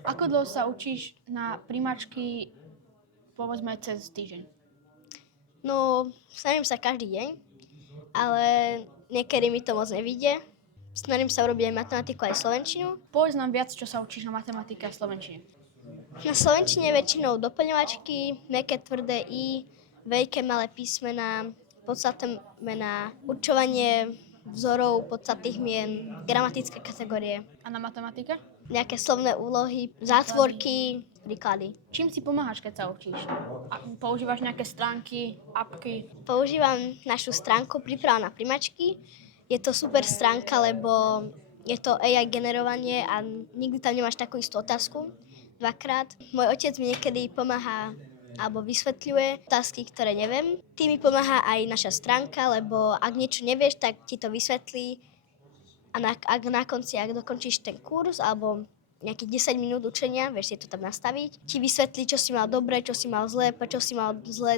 Ako dlho sa učíš na primáčky, povedzme, cez týždeň? No, snažím sa každý deň, ale niekedy mi to moc nevyjde. Snažím sa urobiť aj matematiku, aj slovenčinu. Povedz nám viac, čo sa učíš na matematike a slovenčine. Na slovenčine väčšinou doplňovačky, mäkké tvrdé i, veľké malé písmená, podstatné mená, určovanie vzorov podstatných mien, gramatické kategórie, A na matematike? nejaké slovné úlohy, zátvorky, príklady. Čím si pomáhaš, keď sa učíš? A používaš nejaké stránky, apky? Používam našu stránku Príprava na primačky. Je to super stránka, lebo je to AI generovanie a nikdy tam nemáš takú istú otázku dvakrát. Môj otec mi niekedy pomáha alebo vysvetľuje otázky, ktoré neviem. Tým mi pomáha aj naša stránka, lebo ak niečo nevieš, tak ti to vysvetlí a ak na konci, ak dokončíš ten kurz alebo nejakých 10 minút učenia, vieš si to tam nastaviť, ti vysvetlí, čo si mal dobre, čo si mal zle, prečo si mal zle